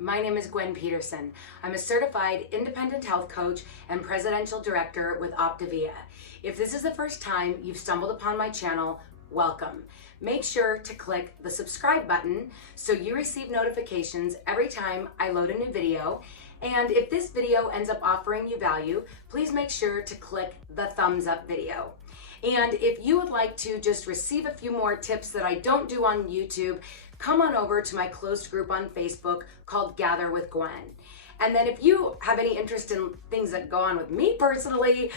My name is Gwen Peterson. I'm a certified independent health coach and presidential director with Optavia. If this is the first time you've stumbled upon my channel, welcome. Make sure to click the subscribe button so you receive notifications every time I load a new video. And if this video ends up offering you value, please make sure to click the thumbs up video. And if you would like to just receive a few more tips that I don't do on YouTube, come on over to my closed group on Facebook called Gather with Gwen. And then if you have any interest in things that go on with me personally,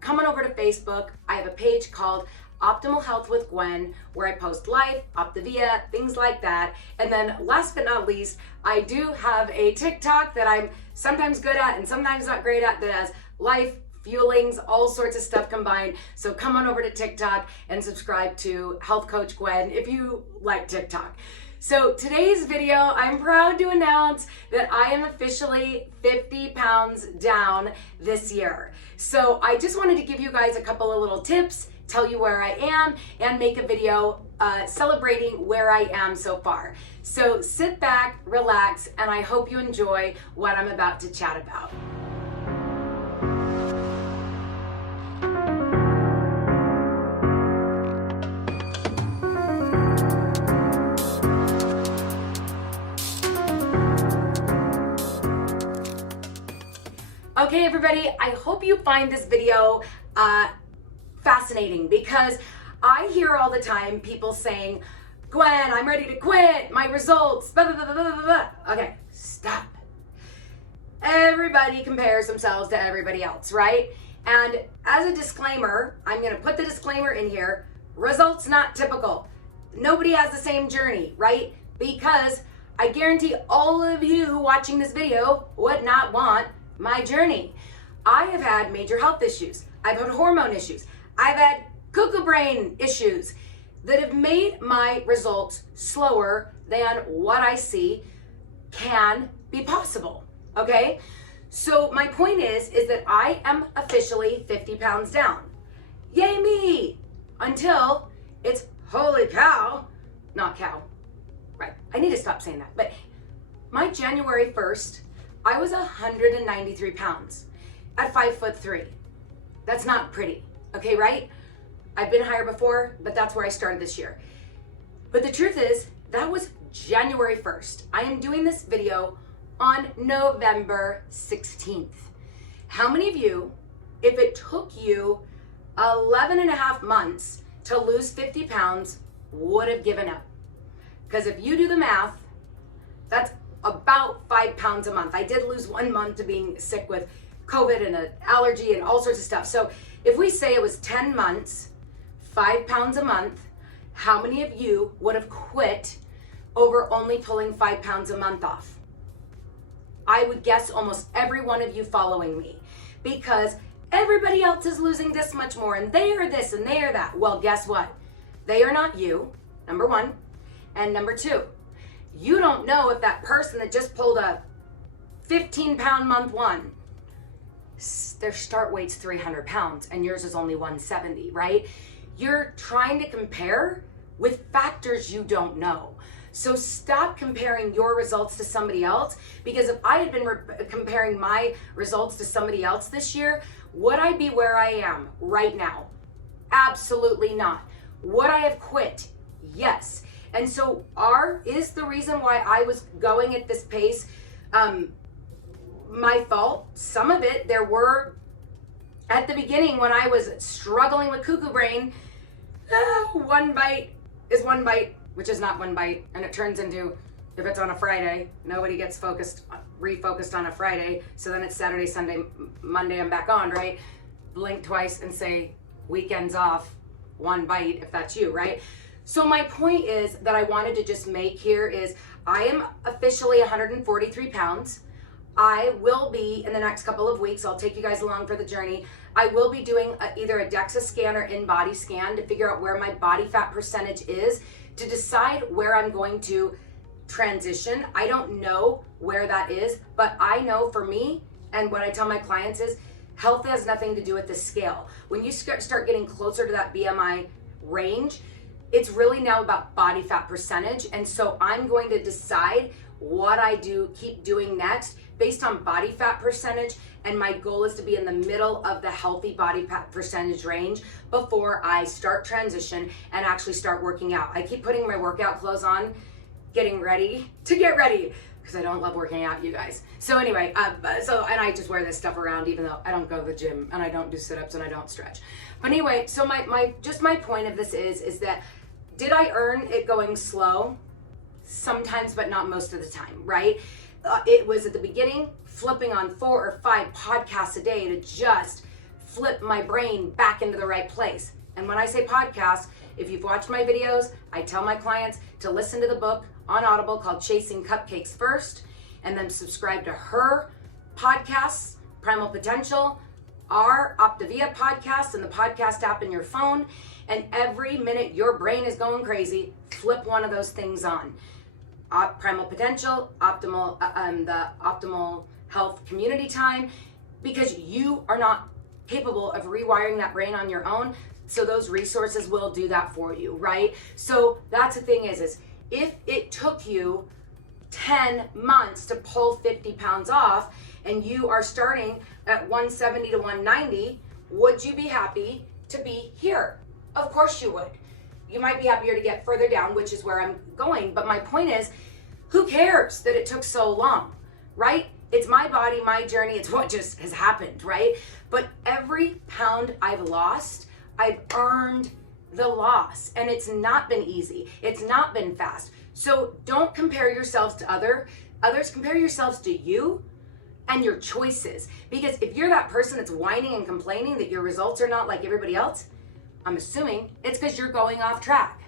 come on over to Facebook. I have a page called Optimal Health with Gwen, where I post life, Optavia, things like that. And then last but not least, I do have a TikTok that I'm sometimes good at and sometimes not great at, that has life, fuelings, all sorts of stuff combined. So come on over to TikTok and subscribe to Health Coach Gwen if you like TikTok. So today's video, I'm proud to announce that I am officially 50 pounds down this year. So I just wanted to give you guys a couple of little tips, tell you where I am, and make a video celebrating where I am so far. So sit back, relax, and I hope you enjoy what I'm about to chat about. Okay, everybody, I hope you find this video fascinating, because I hear all the time people saying, Gwen, I'm ready to quit, my results, blah, blah, blah, blah, blah, blah. Okay, stop. Everybody compares themselves to everybody else, right? And as a disclaimer, I'm gonna put the disclaimer in here, results not typical. Nobody has the same journey, right? Because I guarantee all of you watching this video would not want my journey. I have had major health issues. I've had hormone issues. I've had cuckoo brain issues that have made my results slower than what I see can be possible, okay? So my point is that I am officially 50 pounds down. Yay me! Until it's holy cow, not cow, right? I need to stop saying that. But my January 1st, I was 193 pounds at 5'3". That's not pretty, okay, right? I've been higher before, but that's where I started this year. But the truth is, that was January 1st. I am doing this video on November 16th. How many of you, if it took you 11 and a half months to lose 50 pounds, would have given up? Because if you do the math, that's about 5 pounds a month. I did lose 1 month to being sick with COVID and an allergy and all sorts of stuff. So if we say it was 10 months, 5 pounds a month, how many of you would have quit over only pulling 5 pounds a month off? I would guess almost every one of you following me, because everybody else is losing this much more and they are this and they are that. Well, guess what? They are not you, number one. And number two, you don't know if that person that just pulled a 15-pound month one, their start weight's 300 pounds and yours is only 170, right? You're trying to compare with factors you don't know. So stop comparing your results to somebody else, because if I had been comparing my results to somebody else this year, would I be where I am right now? Absolutely not. Would I have quit? Yes. And so is the reason why I was going at this pace my fault? Some of it, there were, at the beginning when I was struggling with cuckoo brain, one bite is one bite, which is not one bite. And it turns into, if it's on a Friday, nobody gets refocused on a Friday. So then it's Saturday, Sunday, Monday, I'm back on, right? Blink twice and say, weekends off, one bite, if that's you, right? So my point is that I wanted to just make here is I am officially 143 pounds. I will be, in the next couple of weeks, I'll take you guys along for the journey, I will be doing either a DEXA scan or in-body scan to figure out where my body fat percentage is, to decide where I'm going to transition. I don't know where that is, but I know for me, and what I tell my clients is, health has nothing to do with the scale. When you start getting closer to that BMI range, it's really now about body fat percentage. And so I'm going to decide what I keep doing next based on body fat percentage, and my goal is to be in the middle of the healthy body fat percentage range before I start transition and actually start working out. I keep putting my workout clothes on, getting ready to get ready, because I don't love working out, you guys. So anyway, and I just wear this stuff around even though I don't go to the gym and I don't do sit-ups and I don't stretch. But anyway, so my point of this is that, did I earn it going slow? Sometimes, but not most of the time, right? It was at the beginning, flipping on 4 or 5 podcasts a day to just flip my brain back into the right place. And when I say podcast, if you've watched my videos, I tell my clients to listen to the book on Audible called Chasing Cupcakes first, and then subscribe to her podcasts, Primal Potential, our Optavia podcast, and the podcast app in your phone. And every minute your brain is going crazy, flip one of those things on. Primal Potential, the Optimal Health Community Time, because you are not capable of rewiring that brain on your own. So those resources will do that for you, right? So that's the thing is if it took you 10 months to pull 50 pounds off and you are starting at 170 to 190, would you be happy to be here? Of course you would. You might be happier to get further down, which is where I'm going. But my point is, who cares that it took so long, right? It's my body, my journey. It's what just has happened, right? But every pound I've lost, I've earned the loss, and it's not been easy. It's not been fast. So don't compare yourselves to others. Compare yourselves to you and your choices. Because if you're that person that's whining and complaining that your results are not like everybody else, I'm assuming it's because you're going off track.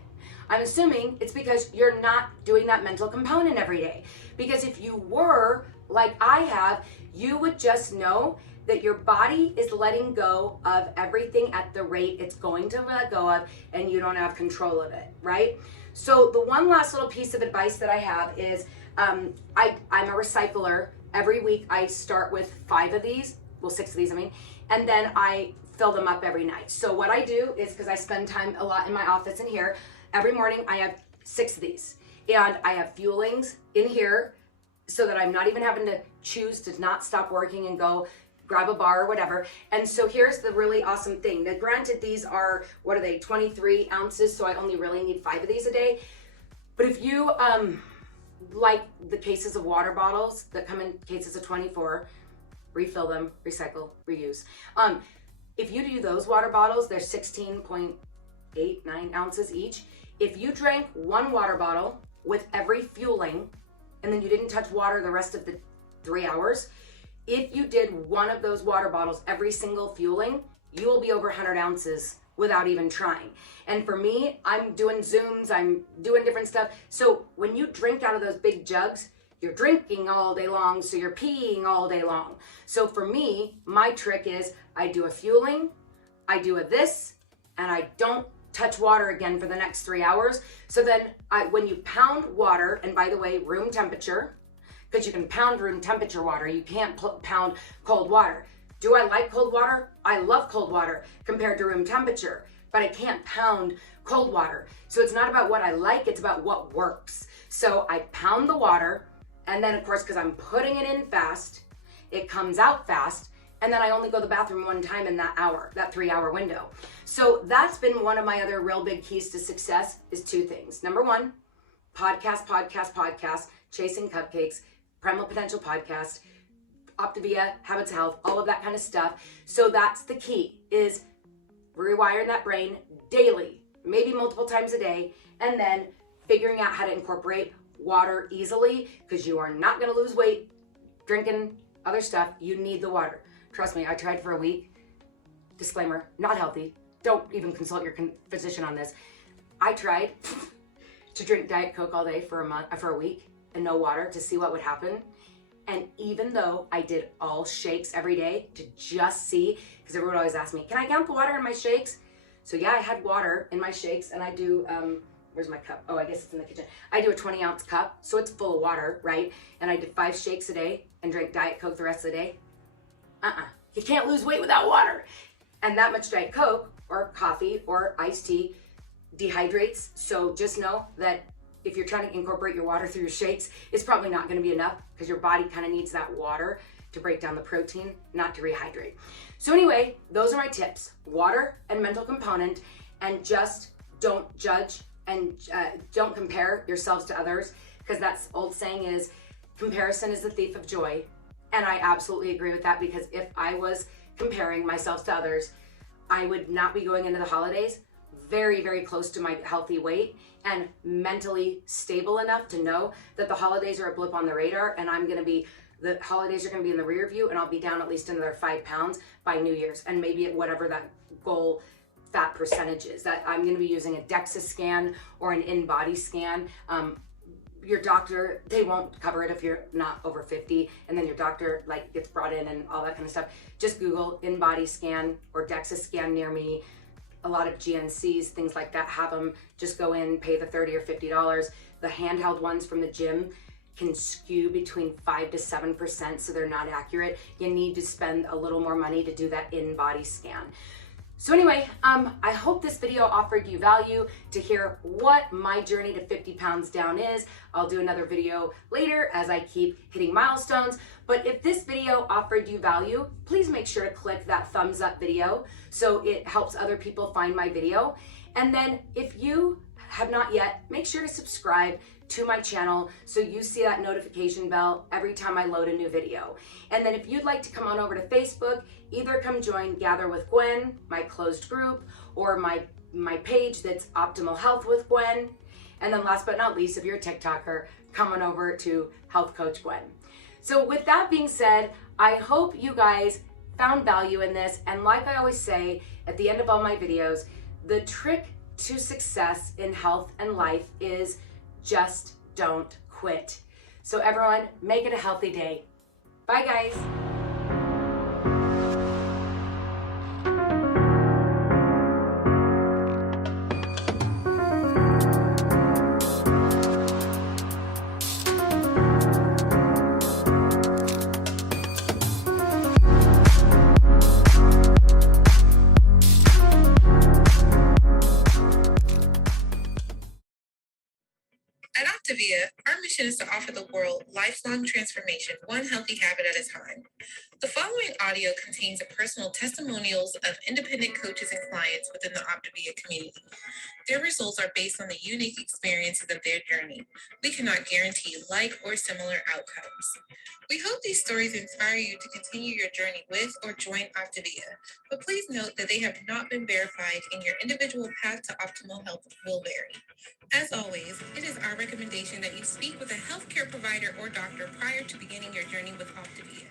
I'm assuming it's because you're not doing that mental component every day. Because if you were, like I have, you would just know that your body is letting go of everything at the rate it's going to let go of, and you don't have control of it, right? So the one last little piece of advice that I have is, I'm a recycler. Every week I start with 5 of these, well 6 of these I mean, and then I fill them up every night. So what I do is, because I spend time a lot in my office in here, every morning I have 6 of these. And I have fuelings in here so that I'm not even having to choose to not stop working and go grab a bar or whatever. And so here's the really awesome thing. Now granted, these are, 23 ounces, so I only really need 5 of these a day. But if you, like the cases of water bottles that come in cases of 24, refill them, recycle, reuse. If you do those water bottles, they're 16.89 ounces each. If you drank 1 water bottle with every fueling, and then you didn't touch water the rest of the 3 hours, if you did 1 of those water bottles every single fueling, you will be over 100 ounces without even trying. And for me, I'm doing Zooms, I'm doing different stuff. So when you drink out of those big jugs, you're drinking all day long, so you're peeing all day long. So for me, my trick is I do a fueling, I do a this, and I don't touch water again for the next 3 hours. So then when you pound water, and by the way, room temperature, because you can pound room temperature water, you can't pound cold water. Do I like cold water? I love cold water compared to room temperature, but I can't pound cold water. So it's not about what I like, it's about what works. So I pound the water, and then of course, because I'm putting it in fast, it comes out fast, and then I only go to the bathroom 1 time in that hour, that 3-hour window. So that's been one of my other real big keys to success is 2 things. Number 1, podcast, Chasing Cupcakes, Primal Potential podcast, Optavia, Habits of Health, all of that kind of stuff. So that's the key, is rewiring that brain daily, maybe multiple times a day, and then figuring out how to incorporate water easily, because you are not going to lose weight drinking other stuff. You need the water. Trust me, I tried for a week. Disclaimer, not healthy. Don't even consult your physician on this. I tried to drink Diet Coke all day for a week and no water to see what would happen. And even though I did all shakes every day to just see, because everyone always asks me, can I count the water in my shakes? So yeah, I had water in my shakes, and I do, where's my cup? Oh, I guess it's in the kitchen. I do a 20-ounce cup, so it's full of water, right? And I did 5 shakes a day and drank Diet Coke the rest of the day. You can't lose weight without water. And that much Diet Coke or coffee or iced tea dehydrates. So just know that if you're trying to incorporate your water through your shakes, it's probably not going to be enough because your body kind of needs that water to break down the protein, not to rehydrate. So anyway, those are my tips: water and mental component, and just don't judge and don't compare yourselves to others, because that's old saying is comparison is the thief of joy. And I absolutely agree with that, because if I was comparing myself to others, I would not be going into the holidays very, very close to my healthy weight and mentally stable enough to know that the holidays are a blip on the radar, and the holidays are going to be in the rear view, and I'll be down at least another 5 pounds by New Year's, and maybe at whatever that goal fat percentage is. That I'm going to be using a DEXA scan or an in-body scan. Your doctor, they won't cover it if you're not over 50, and then your doctor like gets brought in and all that kind of stuff. Just Google in-body scan or DEXA scan near me. A lot of GNCs, things like that, have them. Just go in, pay the $30 or $50. The handheld ones from the gym can skew between 5 to 7%, so they're not accurate. You need to spend a little more money to do that in-body scan. So anyway, I hope this video offered you value to hear what my journey to 50 pounds down is. I'll do another video later as I keep hitting milestones. But if this video offered you value, please make sure to click that thumbs up video so it helps other people find my video. And then if you have not yet, make sure to subscribe to my channel so you see that notification bell every time I load a new video. And then if you'd like to come on over to Facebook, either come join Gather with Gwen, my closed group, or my page that's Optimal Health with Gwen. And then last but not least, if you're a TikToker, come on over to Health Coach Gwen. So with that being said, I hope you guys found value in this. And like I always say at the end of all my videos, the trick to success in health and life is just don't quit. So everyone, make it a healthy day. Bye guys. At Optavia, our mission is to offer the world lifelong transformation, one healthy habit at a time. The following audio contains the personal testimonials of independent coaches and clients within the Optavia community. Their results are based on the unique experiences of their journey. We cannot guarantee like or similar outcomes. We hope these stories inspire you to continue your journey with or join Optavia, but please note that they have not been verified and your individual path to optimal health will vary. As always, it is our recommendation that you speak with a healthcare provider or doctor prior to beginning your journey with Optavia.